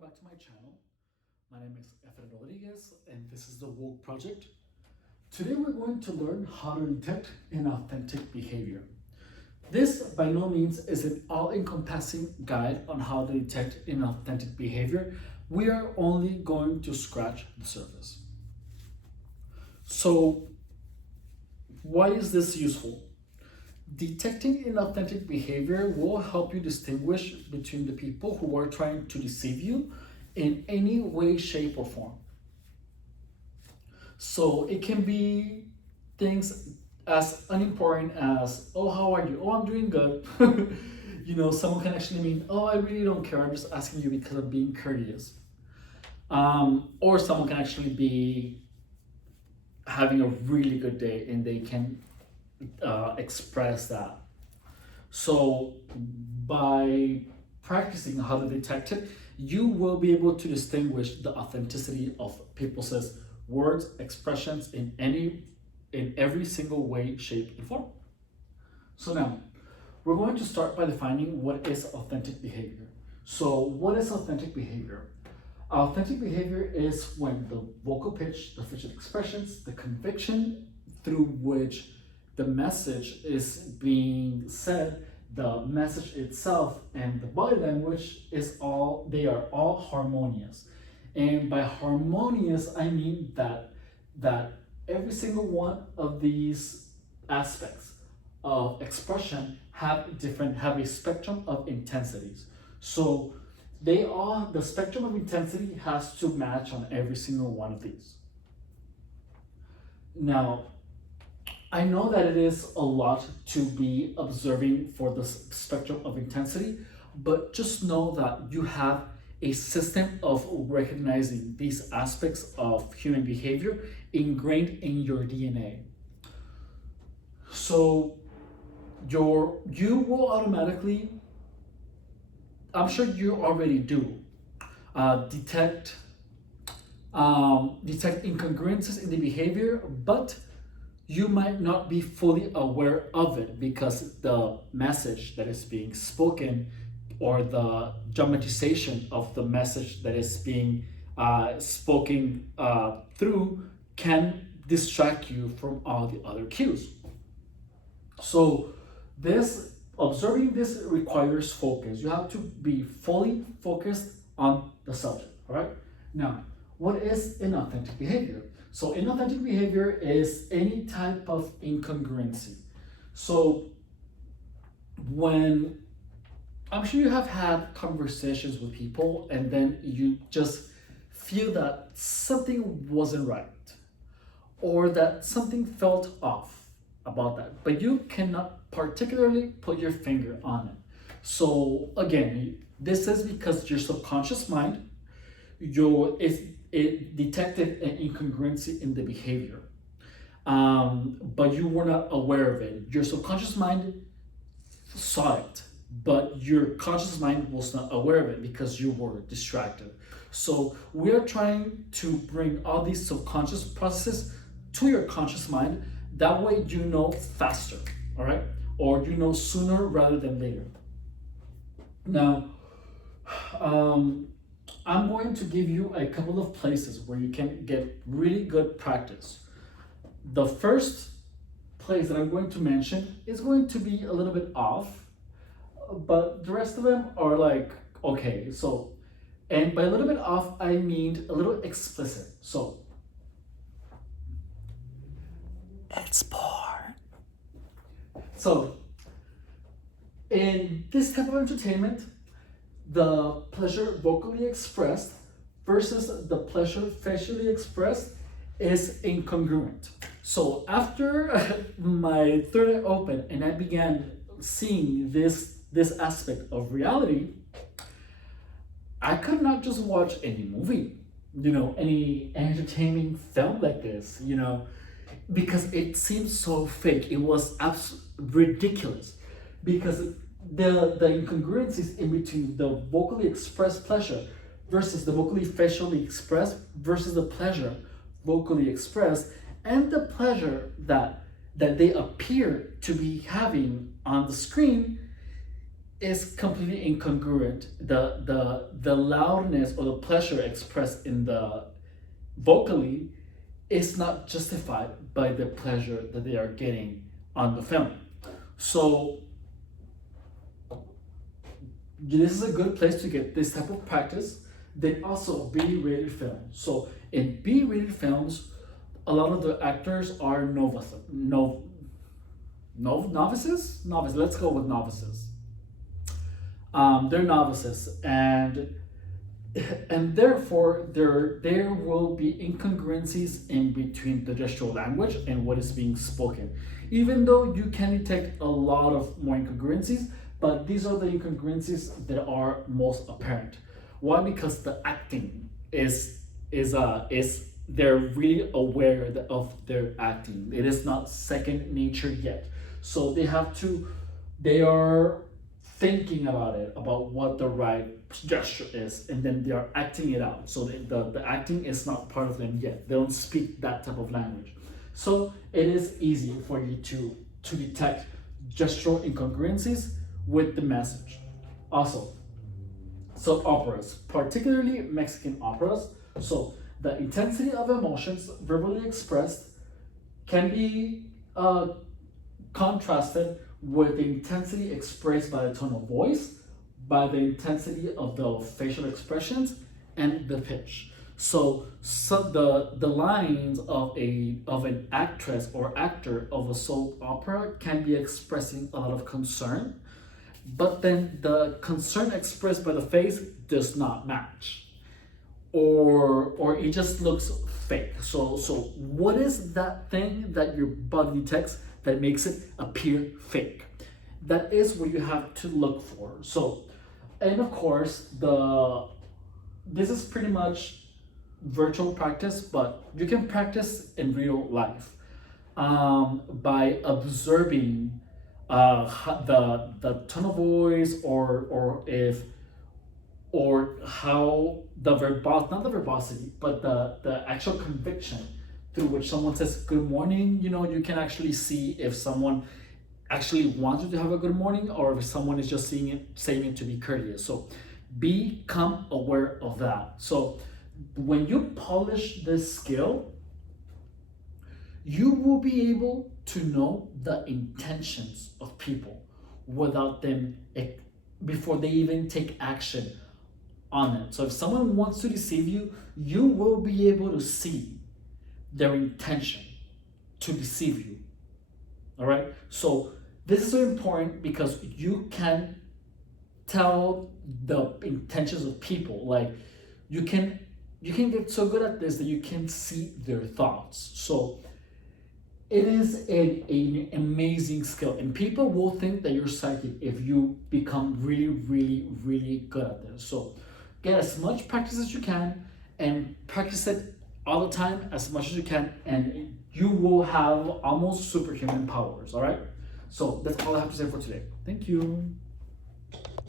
welcome back to my channel. My name is Efrain Rodriguez and this is the Woke Project. Today we're going to learn how to detect inauthentic behavior. This by no means is an all-encompassing guide on how to detect inauthentic behavior. We are only going to scratch the surface. So why is this useful? Detecting inauthentic behavior will help you distinguish between the people who are trying to deceive you in any way, shape, or form. So it can be things as unimportant as, oh, how are you? Oh, I'm doing good. Someone can actually mean, oh, I really don't care. I'm just asking you because I'm being courteous. Or someone can actually be having a really good day and they can express that. So by practicing how to detect it, you will be able to distinguish the authenticity of people's words, expressions in every single way, shape, and form. So now we're going to start by defining what is authentic behavior. So what is authentic behavior? Authentic behavior is when the vocal pitch, the facial expressions, the conviction through which the message is being said, the message itself, and the body language they are all harmonious. And by harmonious, I mean that every single one of these aspects of expression have a spectrum of intensities. So the spectrum of intensity has to match on every single one of these. Now, I know that it is a lot to be observing for the spectrum of intensity, but just know that you have a system of recognizing these aspects of human behavior ingrained in your DNA. So you will automatically, I'm sure you already do, detect incongruences in the behavior, but you might not be fully aware of it because the message that is being spoken or the dramatization of the message that is being spoken through can distract you from all the other cues. So observing this requires focus. You have to be fully focused on the subject, all right? Now, what is inauthentic behavior? So inauthentic behavior is any type of incongruency. So when I'm sure you have had conversations with people and then you just feel that something wasn't right or that something felt off about that, but you cannot particularly put your finger on it. So again, this is because your subconscious mind, it detected an incongruency in the behavior, but you were not aware of it. Your subconscious mind saw it, but your conscious mind was not aware of it because you were distracted. So we are trying to bring all these subconscious processes to your conscious mind. That way you know faster, all right? Or you know sooner rather than later. Now, I'm going to give you a couple of places where you can get really good practice. The first place that I'm going to mention is going to be a little bit off, but the rest of them are like, okay. So, and by a little bit off, I mean a little explicit. So, it's porn. So, in this type of entertainment, the pleasure vocally expressed versus the pleasure facially expressed is incongruent. So after my third eye opened and I began seeing this aspect of reality, I could not just watch any movie, any entertaining film like this, because it seemed so fake. It was ridiculous because the incongruencies in between the vocally expressed pleasure versus the vocally facially expressed versus the pleasure vocally expressed and the pleasure that they appear to be having on the screen is completely incongruent. The loudness or the pleasure expressed in the vocally is not justified by the pleasure that they are getting on the film. So this is a good place to get this type of practice. Then also B-rated films. So in B-rated films, a lot of the actors are novices. Let's go with novices. They're novices, and therefore there will be incongruencies in between the gestural language and what is being spoken. Even though you can detect a lot of more incongruencies, but these are the incongruencies that are most apparent. Why? Because the acting is they're really aware of their acting. It is not second nature yet. So they are thinking about it, about what the right gesture is, and then they are acting it out. So the acting is not part of them yet. They don't speak that type of language. So it is easy for you to detect gestural incongruencies with the message. Also, soap operas, particularly Mexican operas. So the intensity of emotions verbally expressed can be contrasted with the intensity expressed by the tone of voice, by the intensity of the facial expressions, and the pitch. So the lines of an actress or actor of a soap opera can be expressing a lot of concern, but then the concern expressed by the face does not match, or it just looks fake. So what is that thing that your body detects that makes it appear fake? That is what you have to look for. So, and of course, this is pretty much virtual practice, but you can practice in real life by observing the tone of voice, or how not the verbosity, but the actual conviction through which someone says good morning. You can actually see if someone actually wants you to have a good morning, or if someone is just saying it to be courteous. So become aware of that. So when you polish this skill, you will be able to know the intentions of people without them, before they even take action on it. So if someone wants to deceive you, you will be able to see their intention to deceive you. All right. So this is so important because you can tell the intentions of people. Like you can get so good at this that you can see their thoughts. So it is an amazing skill, and people will think that you're psychic if you become really, really, really good at this. So get as much practice as you can, and practice it all the time as much as you can, and you will have almost superhuman powers. All right. So that's all I have to say for today. Thank you.